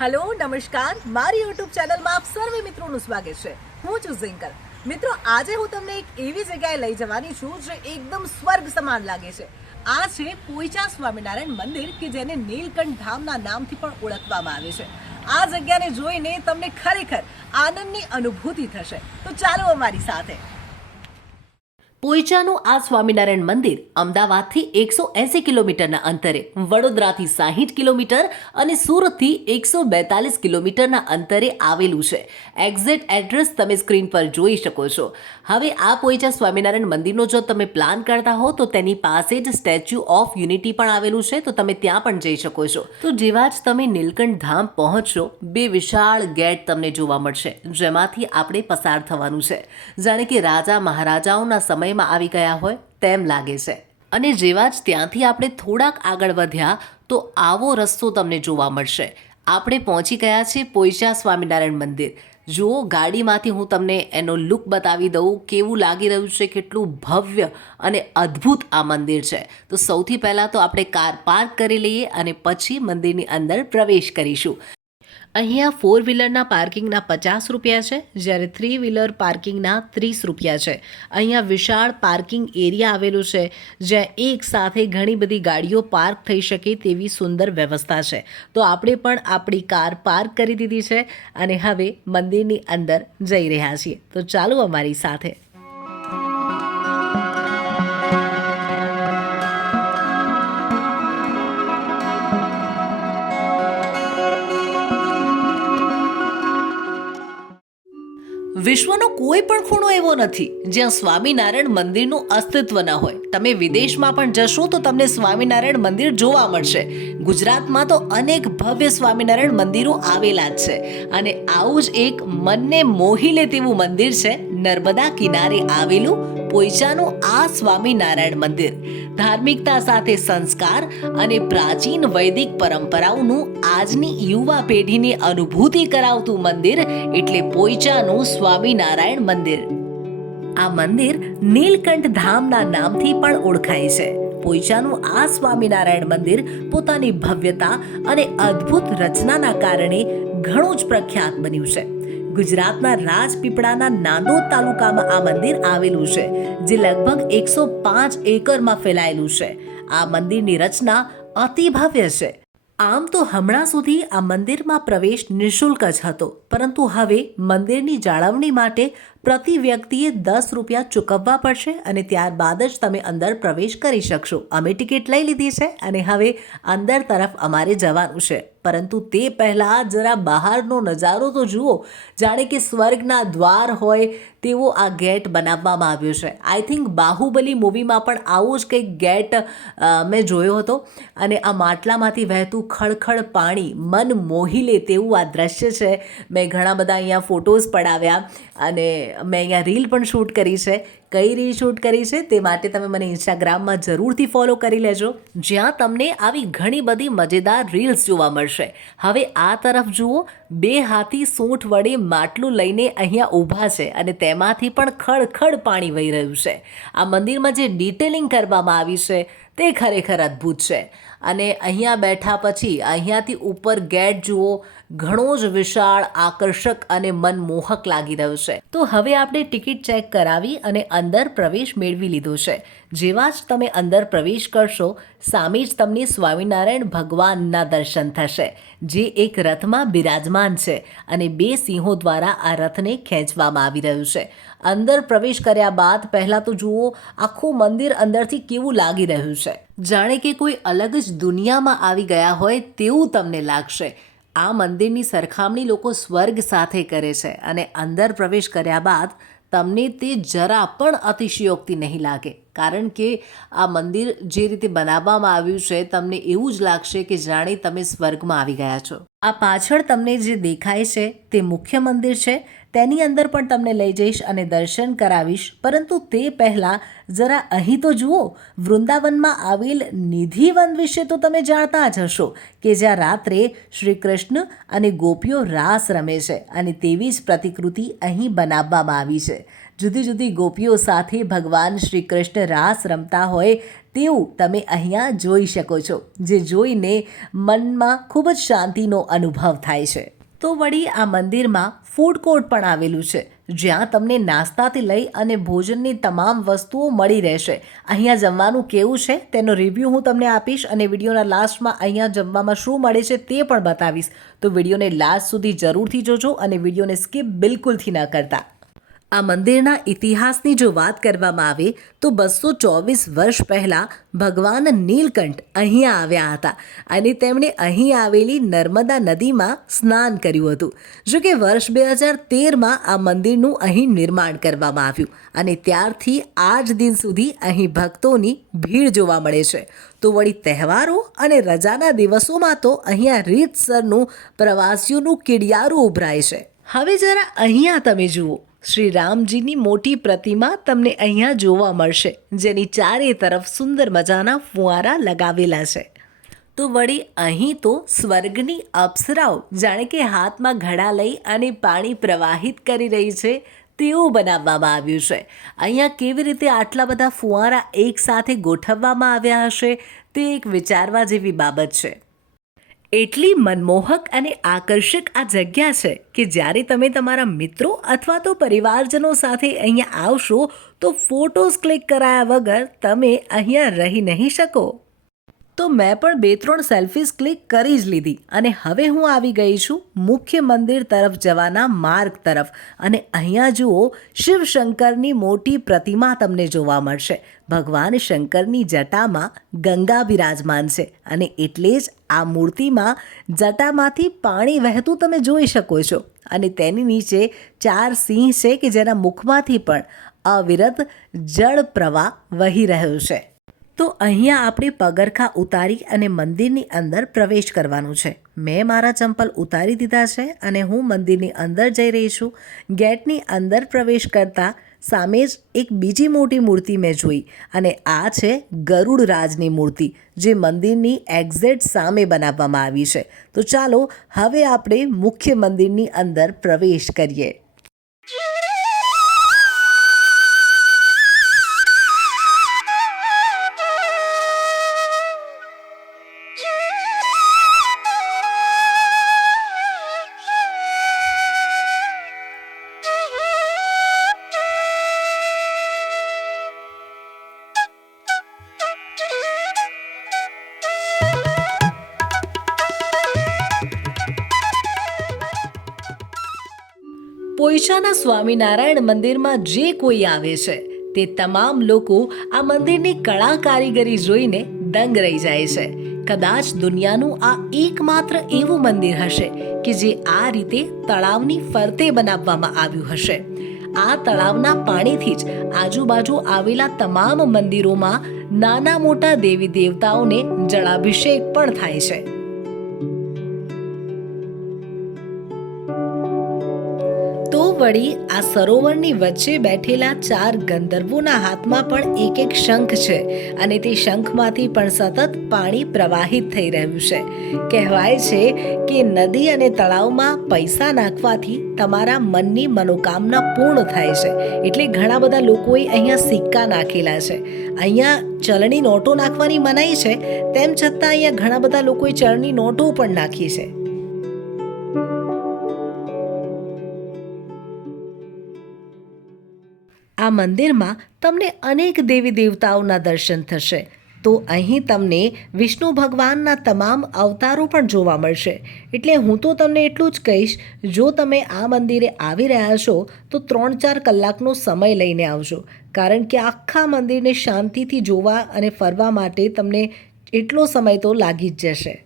Hello નમસ્કાર, મારી YouTube ચેનલમાં આપ સર્વે મિત્રોનું સ્વાગત છે. હું છું ઝિંકલ. મિત્રો, આજે હું તમને એક એવી જગ્યાએ લઈ જવાની છું જે એકદમ સ્વર્ગ સમાન લાગે છે. આ છે પોઈચા સ્વામિનારાયણ મંદિર, કે જેને નીલકંઠ ધામના નામથી પણ ઓળખવામાં આવે છે. આ જગ્યાને જોઈને તમને ખરેખર આનંદની અનુભૂતિ થશે. તો ચાલો અમારી સાથે. પોઈચાનું આ સ્વામિનારાયણ મંદિર અમદાવાદથી 180 કિલોમીટરના અંતરે, વડોદરાથી 60 કિલોમીટર અને સુરતથી 142 કિલોમીટરના અંતરે આવેલું છે. એક્ઝેક્ટ એડ્રેસ તમે સ્ક્રીન પર જોઈ શકો છો. હવે આ પોઈચા સ્વામિનારાયણ મંદિરનો જો તમે પ્લાન કરતા હો તો તેની પાસે જ સ્ટેચ્યુ ઓફ યુનિટી પણ આવેલું છે, તો તમે ત્યાં પણ જઈ શકો છો. તો જેવા જ તમે નીલકંઠ ધામ પહોંચશો, બે વિશાળ ગેટ તમને જોવા મળશે, જેમાંથી આપણે પસાર થવાનું છે. જાણે કે રાજા મહારાજાઓના સમય આવી ગયા હોય તેમ લાગે છે. અને જેવા જ ત્યાંથી આપણે થોડાક આગળ વધ્યા તો આવો રસ્તો તમને જોવા મળશે. આપણે પહોંચી ગયા છીએ પોઈચા સ્વામિનારાયણ મંદિર. જુઓ, ગાડીમાંથી હું તમને એનો લુક બતાવી દઉં, કેવું લાગી રહ્યું છે, કેટલું ભવ્ય અને અદ્ભુત આ મંદિર છે. તો સૌથી પહેલાં તો આપણે કાર પાર્ક કરી લઈએ અને પછી મંદિરની અંદર પ્રવેશ કરીશું. અહીંયા 4 વ્હીલરના પાર્કિંગના 50 રૂપિયા છે, જ્યારે 3 વ્હીલર પાર્કિંગના 30 રૂપિયા છે. અહીંયા વિશાળ પાર્કિંગ એરિયા આવેલું છે, જ્યાં એક સાથે ઘણી બધી ગાડીઓ પાર્ક થઈ શકે તેવી સુંદર વ્યવસ્થા છે. તો આપણે પણ આપણી કાર પાર્ક કરી દીધી છે અને હવે મંદિરની અંદર જઈ રહ્યા છીએ. તો ચાલો અમારી સાથે. વિશ્વનો કોઈ પણ ખૂણો એવો નથી જ્યાં સ્વામિનારાયણ મંદિરનું અસ્તિત્વ ન હોય. તમે વિદેશમાં પણ જશો તો તમને સ્વામિનારાયણ મંદિર જોવા મળશે. ગુજરાતમાં તો અનેક ભવ્ય સ્વામિનારાયણ મંદિરો આવેલા જ છે, અને આવું જ એક મનને મોહી લે તેવું મંદિર છે નર્મદા કિનારે આવેલું પોઈચાનું આ સ્વામિનારાયણ મંદિર. ધાર્મિકતા સાથે સંસ્કાર અને પ્રાચીન વૈદિક પરંપરાઓનું આજની યુવા પેઢીને અનુભૂતિ કરાવતું મંદિર એટલે પોઈચાનું સ્વામિનારાયણ મંદિર. આ મંદિર નીલકંઠ ધામના નામથી પણ ઓળખાય છે. પોઈચાનું આ સ્વામિનારાયણ મંદિર પોતાની ભવ્યતા અને અદ્ભુત રચનાના કારણે ઘણું જ પ્રખ્યાત બન્યું છે. ગુજરાતના રાજપીપળાના નાંદોદ તાલુકામાં આ મંદિર આવેલું છે, જે લગભગ 105 એકરમાં ફેલાયેલું છે. આ મંદિરની રચના અતિ ભવ્ય છે. આમ તો હમણાં સુધી આ મંદિરમાં પ્રવેશ નિઃશુલ્ક જ હતો, પરંતુ હવે મંદિરની જાળવણી માટે પ્રતિ વ્યક્તિએ 10 રૂપિયા ચૂકવવા પડશે અને ત્યારબાદ જ તમે અંદર પ્રવેશ કરી શકશો. અમે ટિકિટ લઈ લીધી છે અને હવે અંદર તરફ અમારે જવાનું છે. પરંતુ તે પહેલાં જરા બહારનો નજારો તો જુઓ, જાણે કે સ્વર્ગના દ્વાર હોય તેવો આ ગેટ બનાવવામાં આવ્યો છે. આઈ થિંક બાહુબલી મૂવીમાં પણ આવો જ કંઈક ગેટ મેં જોયો હતો. અને આ માટલામાંથી વહેતું ખળખળ પાણી મન મોહી લે તેવું આ દ્રશ્ય છે. મેં ઘણા બધા અહીંયા ફોટોઝ પડાવ્યા અને મેં અહીંયા રીલ પણ શૂટ કરી છે. કઈ રીલ શૂટ કરી છે તે માટે તમે મને ઇન્સ્ટાગ્રામમાં જરૂરથી ફોલો કરી લેજો, જ્યાં તમને આવી ઘણી બધી મજેદાર રીલ્સ જોવા મળશે. હવે આ તરફ જુઓ, 2 હાથી સૂંઠ વડે માટલું લઈને અહીંયા ઊભા છે અને તેમાંથી પણ ખળખળ પાણી વહી રહ્યું છે. આ મંદિરમાં જે ડિટેલિંગ કરવામાં આવી છે તે ખરેખર અદ્ભુત છે. અને અહીંયા બેઠા પછી અહીંયાથી ઉપર ગેટ જુઓ, ઘણો જ વિશાળ, આકર્ષક અને મનમોહક લાગી રહ્યો છે. તો હવે આપણે ટિકિટ ચેક કરાવી અને અંદર પ્રવેશ મેળવી લીધો છે. જેવા જ તમે અંદર પ્રવેશ કરશો, સામે જ તમને સ્વામિનારાયણ ભગવાનના દર્શન થશે, જે એક રથમાં બિરાજમાન છે અને 2 સિંહો દ્વારા આ રથને ખેંચવામાં આવી રહ્યું છે. અંદર પ્રવેશ કર્યા બાદ પહેલાં તો જુઓ, આખું મંદિર અંદરથી કેવું લાગી રહ્યું છે. જાણે કે કોઈ અલગ જ દુનિયામાં આવી ગયા હોય તેવું તમને લાગશે. આ મંદિરની સરખામણી લોકો સ્વર્ગ સાથે કરે છે અને અંદર પ્રવેશ કર્યા બાદ તમને તે જરા પણ અતિશયોક્તિ નહીં લાગે, કારણ કે આ મંદિર જે રીતે બનાવવામાં આવ્યું છે, તમને એવું જ લાગશે કે જાણે તમે સ્વર્ગમાં આવી ગયા છો. આ પાછળ તમને જે દેખાય છે તે મુખ્ય મંદિર છે. તેની અંદર પણ તમને લઈ જઈશ અને દર્શન કરાવીશ, પરંતુ તે પહેલાં જરા અહીં તો જુઓ. વૃંદાવનમાં આવેલ નિધિવન વિશે તો તમે જાણતા જ હશો, કે જ્યાં રાત્રે શ્રી કૃષ્ણ અને ગોપીઓ રાસ રમે છે, અને તેવી જ પ્રતિકૃતિ અહીં બનાવવામાં આવી છે. જુદી જુદી ગોપીઓ સાથે ભગવાન શ્રી કૃષ્ણ રાસ રમતા હોય તેવું તમે અહીંયા જોઈ શકો છો, જે જોઈને મનમાં ખૂબ જ શાંતિનો અનુભવ થાય છે. તો વળી આ મંદિરમાં ફૂડ કોર્ટ પણ આવેલું છે, જ્યાં તમને નાસ્તાથી લઈ અને ભોજનની તમામ વસ્તુઓ મળી રહેશે. અહીંયા જમવાનું કેવું છે તેનો રિવ્યૂ હું તમને આપીશ અને વિડીયોના લાસ્ટમાં અહીંયા જમવામાં શું મળે છે તે પણ બતાવીશ. તો વિડીયોને લાસ્ટ સુધી જરૂરથી જોજો અને વિડીયોને સ્કીપ બિલકુલથી ન કરતા. આ મંદિરના ઇતિહાસની જો વાત કરવામાં આવે તો 224 વર્ષ પહેલાં ભગવાન નીલકંઠ અહીંયા આવ્યા હતા અને તેમણે અહીં આવેલી નર્મદા નદીમાં સ્નાન કર્યું હતું. જો કે વર્ષ 2013માં આ મંદિરનું અહીં નિર્માણ કરવામાં આવ્યું અને ત્યારથી આજ દિન સુધી અહીં ભક્તોની ભીડ જોવા મળે છે. તો વળી તહેવારો અને રજાના દિવસોમાં તો અહીંયા રીતસરનું પ્રવાસીઓનું કીડિયારું ઉભરાય છે. હવે જરા અહીંયા તમે જુઓ, શ્રી રામજીની મોટી પ્રતિમા તમને અહીંયા જોવા મળશે, જેની ચારે તરફ સુંદર મજાના ફુવારા લગાવેલા છે. તો વળી અહીં તો સ્વર્ગની અપ્સરાઓ જાણે કે હાથમાં ઘડા લઈ અને પાણી પ્રવાહિત કરી રહી છે તેવું બનાવવામાં આવ્યું છે. અહીંયા કેવી રીતે આટલા બધા ફુવારા એકસાથે ગોઠવવામાં આવ્યા હશે તે એક વિચારવા જેવી બાબત છે. એટલી મનમોહક અને આકર્ષક આ જગ્યા છે કે જ્યારે તમે તમારા મિત્રો અથવા તો પરિવારજનો સાથે અહીંયા આવશો તો ફોટોઝ ક્લિક કરાયા વગર તમે અહીંયા રહી નહીં શકો. તો મેં પણ 2-3 સેલ્ફીઝ ક્લિક કરી જ લીધી અને હવે હું આવી ગઈ છું મુખ્ય મંદિર તરફ જવાના માર્ગ તરફ. અને અહીંયા જુઓ, શિવ શંકરની મોટી પ્રતિમા તમને જોવા મળશે. ભગવાન શંકરની જટામાં ગંગા બિરાજમાન છે અને એટલે જ આ મૂર્તિમાં જટામાંથી પાણી વહેતું તમે જોઈ શકો છો અને તેની નીચે 4 સિંહ છે કે જેના મુખમાંથી પણ અવિરત જળ પ્રવાહ વહી રહ્યો છે. તો અહીંયા આપણે પગરખાં ઉતારી અને મંદિરની અંદર પ્રવેશ કરવાનું છે. મેં મારા ચંપલ ઉતારી દીધા છે અને હું મંદિરની અંદર જઈ રહી છું. ગેટની અંદર પ્રવેશ કરતાં સામે જ એક બીજી મોટી મૂર્તિ મેં જોઈ અને આ છે ગરુડરાજની મૂર્તિ, જે મંદિરની એક્ઝેક્ટ સામે બનાવવામાં આવી છે. તો ચાલો હવે આપણે મુખ્ય મંદિરની અંદર પ્રવેશ કરીએ. પોઈચાના સ્વામિનારાયણ મંદિરમાં જે કોઈ આવે છે તે તમામ લોકો આ મંદિરની કળા કારીગરી જોઈને દંગ રહી જાય છે. કદાચ દુનિયાનું આ એકમાત્ર એવું મંદિર હશે કે જે આ રીતે તળાવની ફરતે બનાવવામાં આવ્યું હશે. આ તળાવના પાણીથી જ આજુબાજુ આવેલા તમામ મંદિરોમાં નાના મોટા દેવી દેવતાઓને જળાભિષેક પણ થાય છે. તો વળી આ સરોવરની વચ્ચે બેઠેલા 4 ગંધર્વોના હાથમાં પણ એક શંખ છે અને તે શંખમાંથી પણ સતત પાણી પ્રવાહિત થઈ રહ્યું છે. કહેવાય છે કે નદી અને તળાવમાં પૈસા નાખવાથી તમારા મનની મનોકામના પૂર્ણ થાય છે. એટલે ઘણા બધા લોકોએ અહીંયા સિક્કા નાખેલા છે. અહીંયા ચલણી નોટો નાખવાની મનાઈ છે, તેમ છતાં અહીંયા ઘણા બધા લોકોએ ચલણી નોટો પણ નાખી છે. આ મંદિરમાં તમને અનેક દેવી દેવતાઓના દર્શન થશે. તો અહીં તમને વિષ્ણુ ભગવાનના તમામ અવતારો પણ જોવા મળશે. એટલે હું તો તમને એટલું જ કહીશ, જો તમે આ મંદિરે આવી રહ્યા છો તો 3-4 કલાકનો સમય લઈને આવજો, કારણ કે આખા મંદિરને શાંતિથી જોવા અને ફરવા માટે તમને એટલો સમય તો લાગી જ જશે.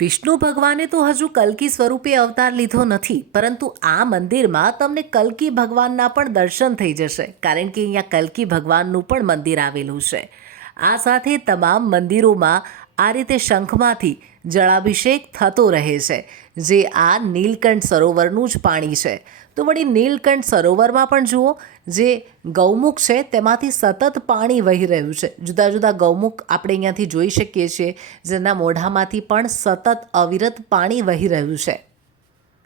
વિષ્ણુ ભગવાને તો હજુ કલ્કી સ્વરૂપે અવતાર લીધો નથી, પરંતુ આ મંદિરમાં તમને કલ્કી ભગવાનના પણ દર્શન થઈ જશે, કારણ કે અહીંયા કલ્કી ભગવાનનું પણ મંદિર આવેલું છે. આ સાથે તમામ મંદિરોમાં આ રીતે શંખમાંથી જળાભિષેક થતો રહે છે, જે આ નીલકંઠ સરોવરનું જ પાણી છે. તો વળી નીલકંઠ સરોવરમાં પણ જુઓ, જે ગૌમુખ છે તેમાંથી સતત પાણી વહી રહ્યું છે. જુદા જુદા ગૌમુખ આપણે અહીંયાથી જોઈ શકીએ છીએ, જેના મોઢામાંથી પણ સતત અવિરત પાણી વહી રહ્યું છે.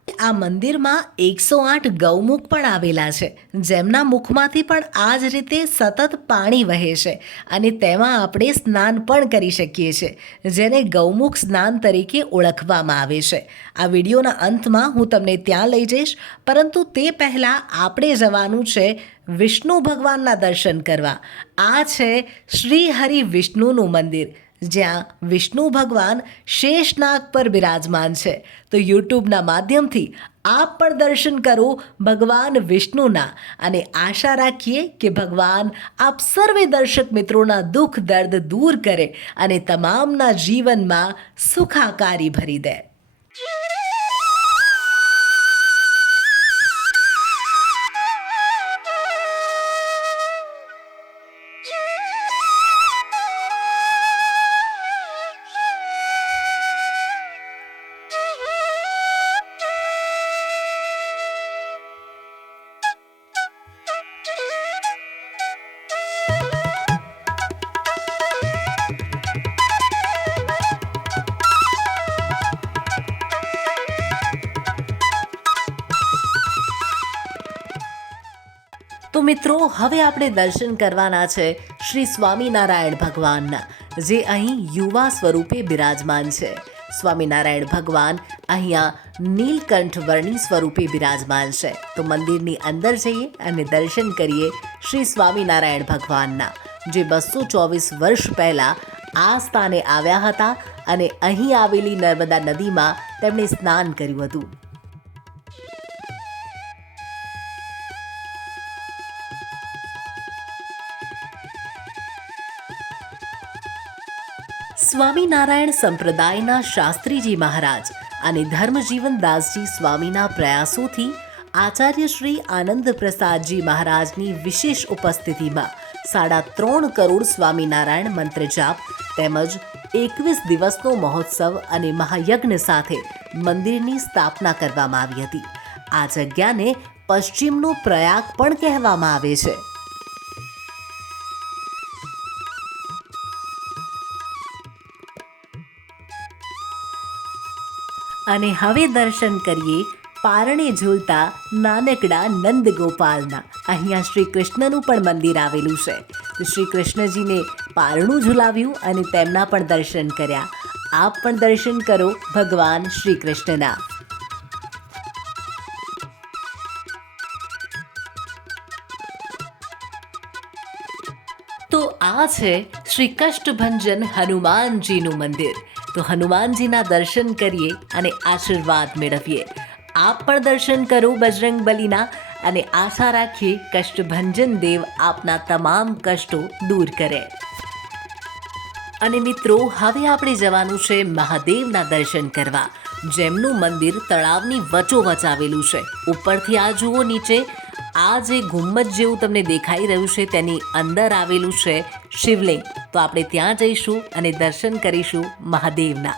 આ મંદિરમાં 108 ગૌમુખ પણ આવેલા છે, જેમના મુખમાંથી પણ આ જ રીતે સતત પાણી વહે છે, અને તેમાં આપણે સ્નાન પણ કરી શકીએ છીએ, જેને ગૌમુખ સ્નાન તરીકે ઓળખવામાં આવે છે. આ વિડીયોના અંતમાં હું તમને ત્યાં લઈ જઈશ, પરંતુ તે પહેલાં આપણે જવાનું છે વિષ્ણુ ભગવાનના દર્શન કરવા. આ છે શ્રી હરિ વિષ્ણુનું મંદિર, જ્યાં વિષ્ણુ ભગવાન શેષનાગ પર બિરાજમાન છે. તો યુટ્યુબના માધ્યમથી આપ પણ દર્શન કરો ભગવાન વિષ્ણુના, અને આશા રાખીએ કે ભગવાન આપ સર્વે દર્શક મિત્રોના દુઃખ દર્દ દૂર કરે અને તમામના જીવનમાં સુખાકારી ભરી દે. તો મિત્રો, હવે આપણે દર્શન કરવાના છે શ્રી સ્વામિનારાયણ ભગવાનના, જે અહીં યુવા સ્વરૂપે બિરાજમાન છે. સ્વામિનારાયણ ભગવાન અહીંયા નીલકંઠ વર્ણી સ્વરૂપે બિરાજમાન છે. તો મંદિરની અંદર જઈએ અને દર્શન કરીએ શ્રી સ્વામિનારાયણ ભગવાનના, જે 224 વર્ષ પહેલાં આ સ્થાને આવ્યા હતા અને અહીં આવેલી નર્મદા નદીમાં તેમણે સ્નાન કર્યું હતું. સ્વામિનારાયણ સંપ્રદાયના શાસ્ત્રીજી મહારાજ અને ધર્મજીવન દાસજી સ્વામીના પ્રયાસોથી આચાર્ય શ્રી આનંદ પ્રસાદજી મહારાજની વિશેષ ઉપસ્થિતિમાં 3.5 કરોડ સ્વામિનારાયણ મંત્ર જાપ તેમજ 21 દિવસનો મહોત્સવ અને મહાયજ્ઞ સાથે મંદિરની સ્થાપના કરવામાં આવી હતી. આ જગ્યાને પશ્ચિમનો પ્રયાગ પણ કહેવામાં આવે છે. અને હવે દર્શન કરીએ પારણે ઝૂલતા નાનકડા નંદ ગોપાલના. અહીંયા શ્રી કૃષ્ણનું પણ મંદિર આવેલું છે. તો શ્રી કૃષ્ણજીને પારણું ઝુલાવ્યું અને તેમના પણ દર્શન કર્યા. આપ પણ દર્શન કરો ભગવાન શ્રી કૃષ્ણના. તો આ છે શ્રી કષ્ટભંજન હનુમાનજીનું મંદિર. તો હનુમાનજીના દર્શન કરીએ અને આશીર્વાદ મેળવીએ. આપ પણ દર્શન કરો બજરંગબલીના, અને આશા રાખીએ કષ્ટભંજન દેવ આપના તમામ કષ્ટો દૂર કરે. અને મિત્રો, હવે આપણે જવાનું છે મહાદેવના દર્શન કરવા, જેમનું મંદિર તળાવની વચ્ચોવચ્ચ આવેલું છે. ઉપરથી આ જુઓ, નીચે આ જે ગુમ્મજ જેવું તમને દેખાઈ રહ્યું છે તેની અંદર આવેલું છે શિવલિંગ. તો આપણે ત્યાં જઈશું અને દર્શન કરીશું મહાદેવના.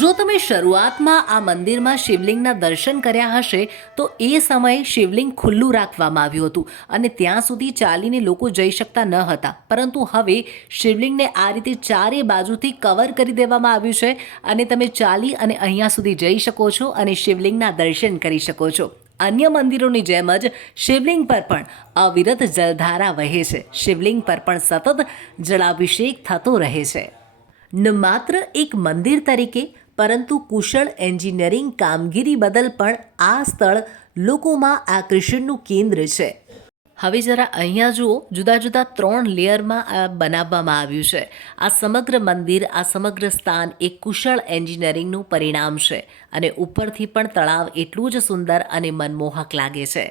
જો તમે શરૂઆતમાં આ મંદિરમાં શિવલિંગના દર્શન કર્યા હશે તો એ સમયે શિવલિંગ ખુલ્લું રાખવામાં આવ્યું હતું અને ત્યાં સુધી ચાલીને લોકો જઈ શકતા ન હતા. પરંતુ હવે શિવલિંગને આ રીતે ચારે બાજુથી કવર કરી દેવામાં આવ્યું છે અને તમે ચાલી અને અહીંયા સુધી જઈ શકો છો અને શિવલિંગના દર્શન કરી શકો છો. અન્ય મંદિરોની જેમ જ શિવલિંગ પર પણ અવિરત જલધારા વહે છે. શિવલિંગ પર પણ સતત જળાભિષેક થતો રહે છે. ન માત્ર એક મંદિર તરીકે, પરંતુ કુશળ એન્જિનિયરિંગ કામગીરી બદલ પણ આ સ્થળ લોકોમાં આકર્ષણનું કેન્દ્ર છે. હવે જરા અહીંયા જુઓ, જુદા જુદા 3 લેયરમાં આ બનાવવામાં આવ્યું છે. આ સમગ્ર મંદિર, આ સમગ્ર સ્થાન એક કુશળ એન્જિનિયરિંગનું પરિણામ છે. અને ઉપરથી પણ તળાવ એટલું જ સુંદર અને મનમોહક લાગે છે.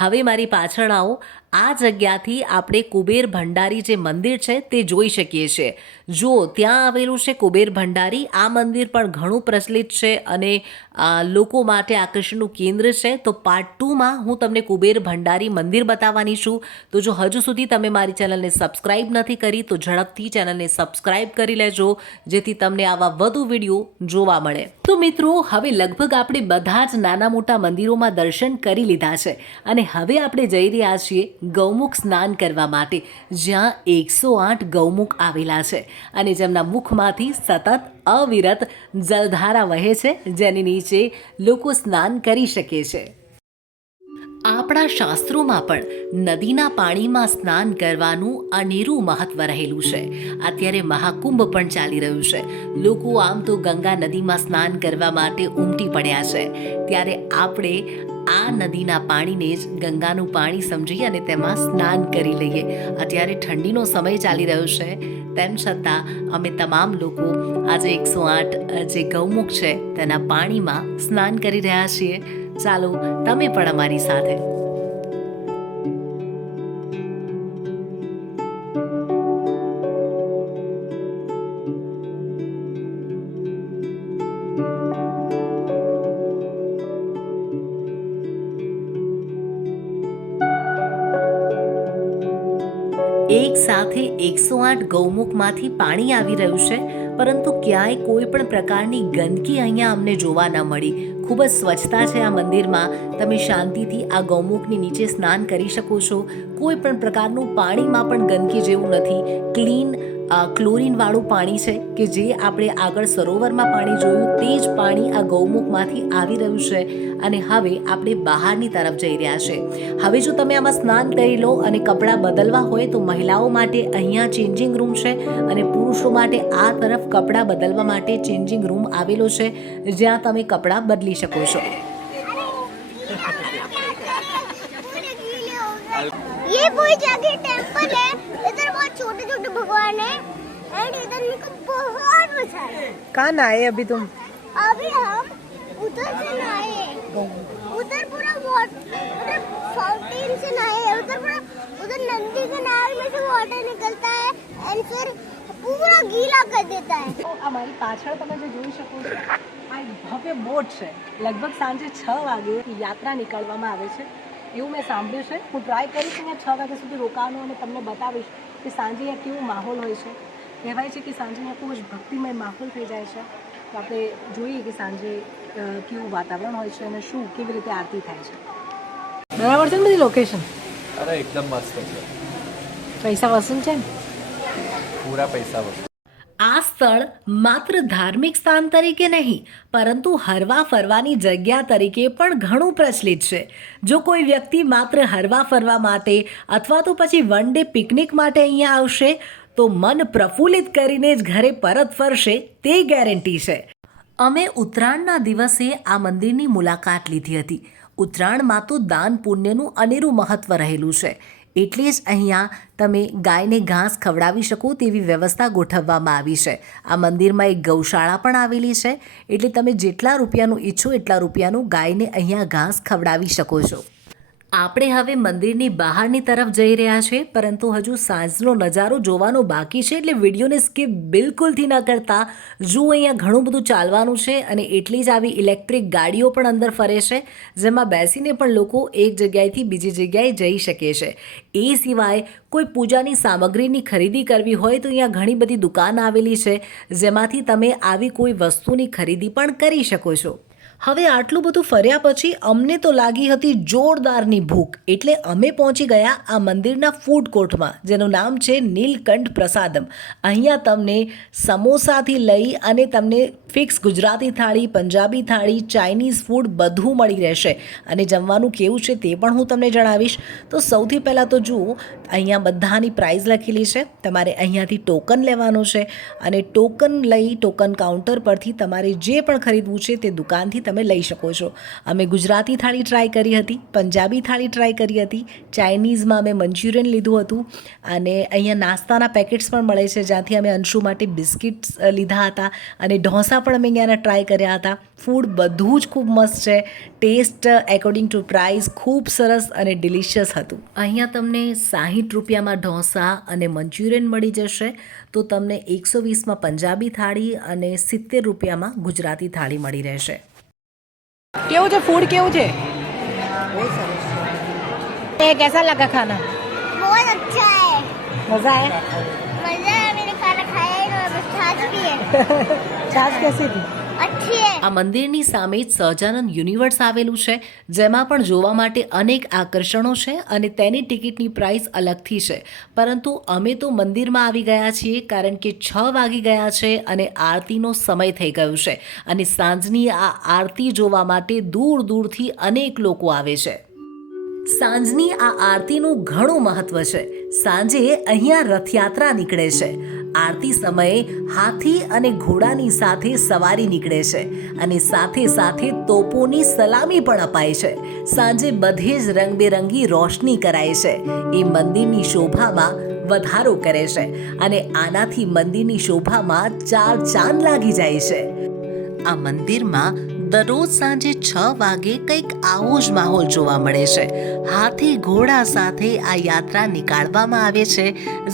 હવે મારી પાછળ આવો. આ જગ્યાથી આપણે કુબેર ભંડારી જે મંદિર છે તે જોઈ શકીએ છીએ. જો ત્યાં આવેલું છે કુબેર ભંડારી. આ મંદિર પણ ઘણું પ્રચલિત છે અને લોકો માટે આકર્ષણનું કેન્દ્ર છે. તો પાર્ટ 2માં હું તમને કુબેર ભંડારી મંદિર બતાવવાની છું. તો જો હજુ સુધી તમે મારી ચેનલને સબસ્ક્રાઈબ નથી કરી તો ઝડપથી ચેનલને સબસ્ક્રાઈબ કરી લેજો, જેથી તમને આવા વધુ વિડીયો જોવા મળે. તો મિત્રો, હવે લગભગ આપણે બધા જ નાના મોટા મંદિરોમાં દર્શન કરી લીધા છે અને હવે આપણે જઈ રહ્યા છીએ ગૌમુખ સ્નાન કરવા માટે, જ્યાં 108 ગૌમુખ આવેલા છે અને જેમના મુખમાંથી સતત અવિરત જલધારા વહે છે, જેની નીચે લોકો સ્નાન કરી શકે છે. આપણા શાસ્ત્રોમાં પણ નદીના પાણીમાં સ્નાન કરવાનું અનેરું મહત્વ રહેલું છે. અત્યારે મહાકુંભ પણ ચાલી રહ્યું છે. લોકો આમ તો ગંગા નદીમાં સ્નાન કરવા માટે ઉમટી પડ્યા છે. ત્યારે આપણે આ નદીના પાણીને જ ગંગાનું પાણી સમજી અને તેમાં સ્નાન કરી લઈએ. અત્યારે ઠંડીનો સમય ચાલી રહ્યો છે, તેમ છતાં અમે તમામ લોકો આજે 108 જે ગૌમુખ છે તેના પાણીમાં સ્નાન કરી રહ્યા છીએ. ચાલો તમે પણ અમારી સાથે. એક સાથે 108 ગૌમુખમાંથી પાણી આવી રહ્યું છે, પરંતુ ક્યાંય કોઈ પણ પ્રકારની ગંદકી અહીંયા અમને જોવા ન મળી. ખૂબ જ સ્વચ્છતા છે આ મંદિરમાં. તમે શાંતિથી આ ગૌમુખની નીચે સ્નાન કરી શકો છો. કોઈ પણ પ્રકારનું પાણીમાં પણ ગંદકી જેવું નથી. ક્લીન ક્લોરીનવાળું પાણી છે કે જે આપણે આગળ સરોવરમાં પાણી જોયું તે જ પાણી આ ગૌમુખમાંથી આવી રહ્યું છે. અને હવે આપણે બહારની તરફ જઈ રહ્યા છે. હવે જો તમે આમાં સ્નાન કરી લો અને કપડાં બદલવા હોય તો મહિલાઓ માટે અહીંયા ચેન્જિંગ રૂમ છે અને પુરુષો માટે આ તરફ કપડાં બદલવા માટે ચેન્જિંગ રૂમ આવેલો છે, જ્યાં તમે કપડાં બદલી શકો છો. ये कोई जगह टेंपल है, इधर बहुत छोटे छोटे भगवान है एंड इधर इनको बहुत मजा है. कहाँ नहाए अभी तुम? अभी हम उधर से नहाए, उधर पूरा वाटर फाउंटेन से नहाए, उधर पूरा उधर नंदी के नाल में से वाटर निकलता है एंड फिर पूरा गीला कर देता है. અમારી પાછળ તમે જે જોઈ શકો છો આ એક ભવ્ય બોટ છે. લગભગ સાંજે 6 વાગે યાત્રા નીકળવામાં આવે છે એવું મેં સાંભળ્યું છે. હું ટ્રાય કરીશ અહીંયા 6 વાગ્યા સુધી રોકાવાનું અને તમને બતાવીશ કે સાંજે અહીંયા કેવો માહોલ હોય છે. કહેવાય છે કે સાંજે અહીંયા ખૂબ જ ભક્તિમય માહોલ થઈ જાય છે. તો આપણે જોઈએ કે સાંજે કેવું વાતાવરણ હોય છે અને શું કેવી રીતે આરતી થાય છે. બરાબર છે ને બધી લોકેશન? અરે એકદમ મસ્ત છે. પૈસા વસૂલ છે ને? પૂરા પૈસા વસૂલ. આ સ્થળ માત્ર ધાર્મિક સ્થાન તરીકે નહીં, પરંતુ હરવા ફરવાની જગ્યા તરીકે પણ ઘણું પ્રચલિત છે. જો કોઈ વ્યક્તિ માત્ર હરવા ફરવા માટે અથવા તો પછી વન ડે પિકનિક માટે અહીંયા આવશે તો મન પ્રફુલ્લિત કરીને જ ઘરે પરત ફરશે તે ગેરંટી છે. અમે ઉત્તરાયણના દિવસે આ મંદિરની મુલાકાત લીધી હતી. ઉત્તરાયણમાં તો દાન પુણ્યનું અનેરું મહત્ત્વ રહેલું છે. એટલે જ અહીંયા તમે ગાયને ઘાસ ખવડાવી શકો તેવી વ્યવસ્થા ગોઠવવામાં આવી છે. આ મંદિરમાં એક ગૌશાળા પણ આવેલી છે, એટલે તમે જેટલા રૂપિયાનું ઈચ્છો એટલા રૂપિયાનું ગાયને અહીંયા ઘાસ ખવડાવી શકો છો. આપણે હવે મંદિરની બહારની તરફ જઈ રહ્યા છે, પરંતુ હજુ સાંજનો નજારો જોવાનો બાકી છે, એટલે વિડીયોને સ્કીપ બિલકુલથી ન કરતા જો. અહીંયા ઘણું બધું ચાલવાનું છે અને એટલી જ આવી ઇલેક્ટ્રિક ગાડીઓ પણ અંદર ફરે છે, જેમાં બેસીને પણ લોકો એક જગ્યાએથી બીજી જગ્યાએ જઈ શકે છે. એ સિવાય કોઈ પૂજાની સામગ્રીની ખરીદી કરવી હોય તો અહીંયા ઘણી બધી દુકાન આવેલી છે, જેમાંથી તમે આવી કોઈ વસ્તુની ખરીદી પણ કરી શકો છો. હવે આટલું બધું ફર્યા પછી અમને તો લાગી હતી જોરદારની ભૂખ, એટલે અમે પહોંચી ગયા આ મંદિરના ફૂડ કોર્ટમાં, જેનું નામ છે નીલકંઠ પ્રસાદમ. અહીંયા તમને સમોસાથી લઈ અને તમને ફિક્સ ગુજરાતી થાળી, પંજાબી થાળી, ચાઇનીઝ ફૂડ બધું મળી રહેશે. અને જમવાનું કેવું છે તે પણ હું તમને જણાવીશ. તો સૌથી પહેલાં તો જુઓ, અહીંયા બધાની પ્રાઇઝ લખેલી છે. તમારે અહીંયાથી ટોકન લેવાનું છે અને ટોકન લઈ ટોકન કાઉન્ટર પરથી તમારે જે પણ ખરીદવું છે તે દુકાનથી તમે લઈ શકો છો. અમે ગુજરાતી થાળી ટ્રાય કરી હતી, પંજાબી થાળી ટ્રાય કરી હતી, ચાઇનીઝમાં અમે મંચુરિયન લીધું હતું અને અહીંયા નાસ્તાના પેકેટ્સ પણ મળે છે જ્યાંથી અમે અંશુ માટે બિસ્કિટ્સ લીધા હતા અને ઢોસા પણ અમે અહીંયાના ટ્રાય કર્યા હતા. ફૂડ બધું જ ખૂબ મસ્ત છે. ટેસ્ટ એકોર્ડિંગ ટુ પ્રાઇસ ખૂબ સરસ અને ડિલિશિયસ હતું. અહીંયા તમને 60 રૂપિયામાં ઢોસા અને મંચુરિયન મળી જશે, તો તમને 120માં પંજાબી થાળી અને 70 રૂપિયામાં ગુજરાતી થાળી મળી રહેશે. કેવું છે ફૂડ, કેવું છે? એ कैसा लगा खाना? बहुत अच्छा है. मजा आया? मजा है. मैंने खाना खाया ही नहीं, बस छाछ भी है. छाछ कैसी थी? अच्छी है. આ મંદિરની સામે જ સહજાનંદ યુનિવર્સ આવેલું છે, જેમાં પણ જોવા માટે અનેક આકર્ષણો છે અને તેની ટિકિટની પ્રાઇસ અલગથી છે. પરંતુ અમે તો મંદિરમાં આવી ગયા છીએ કારણ કે 6 વાગી ગયા છે અને આરતીનો સમય થઈ ગયો છે અને સાંજની આ આરતી જોવા માટે દૂર દૂરથી અનેક લોકો આવે છે. સાંજની આ આરતીનું ઘણું મહત્વ છે. સાંજે અહીંયા રથયાત્રા નીકળે છે. આરતી સમયે હાથી અને ઘોડાની સાથે સવારી નીકળે છે અને સાથે સાથે તોપોની સલામી પણ અપાય છે. સાંજે બધે જ રંગબેરંગી રોશની કરાય છે. એ મંદિરની શોભામાં વધારો કરે છે અને આનાથી મંદિરની શોભામાં 4 ચાંદ લાગી જાય છે. આ મંદિરમાં દરરોજ સાંજે 6 વાગે કંઈક આવો જ માહોલ જોવા મળે છે. હાથી ઘોડા સાથે આ યાત્રા નીકાળવામાં આવે છે,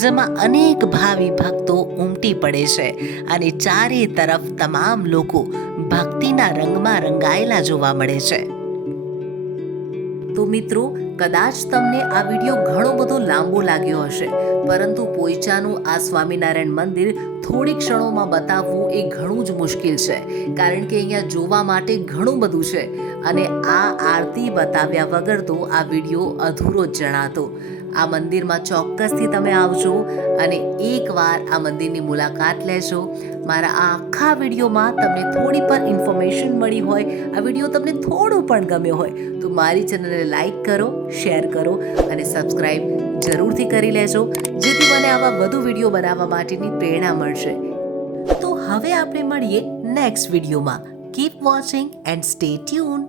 જેમાં અનેક ભાવિ ભક્તો ઉમટી પડે છે અને ચારે તરફ તમામ લોકો ભક્તિના રંગમાં રંગાયેલા જોવા મળે છે. તો મિત્રો, કદાચ તમને આ વિડીયો ઘણો બધો લાંબો લાગ્યો હશે, પરંતુ પોઈચાનું આ સ્વામિનારાયણ મંદિર થોડી ક્ષણોમાં બતાવવું એ ઘણું જ મુશ્કેલ છે, કારણ કે અહીંયા જોવા માટે ઘણું બધું છે અને આ આરતી બતાવ્યા વગર તો આ વિડીયો અધૂરો જ જણાતો. આ મંદિરમાં ચોક્કસથી તમે આવજો અને એકવાર આ મંદિરની મુલાકાત લેજો. મારા આ આખા વિડીયોમાં તમને થોડી પણ ઇન્ફોર્મેશન મળી હોય, આ વિડીયો તમને થોડું પણ ગમ્યો હોય, તો મારી ચેનલને લાઈક કરો, શેર કરો અને સબસ્ક્રાઈબ જરૂરથી કરી લેજો, જેથી મને આવા વધુ વિડીયો બનાવવા માટેની પ્રેરણા મળશે. તો હવે આપણે મળીએ નેક્સ્ટ વિડીયોમાં. Keep watching and stay tune.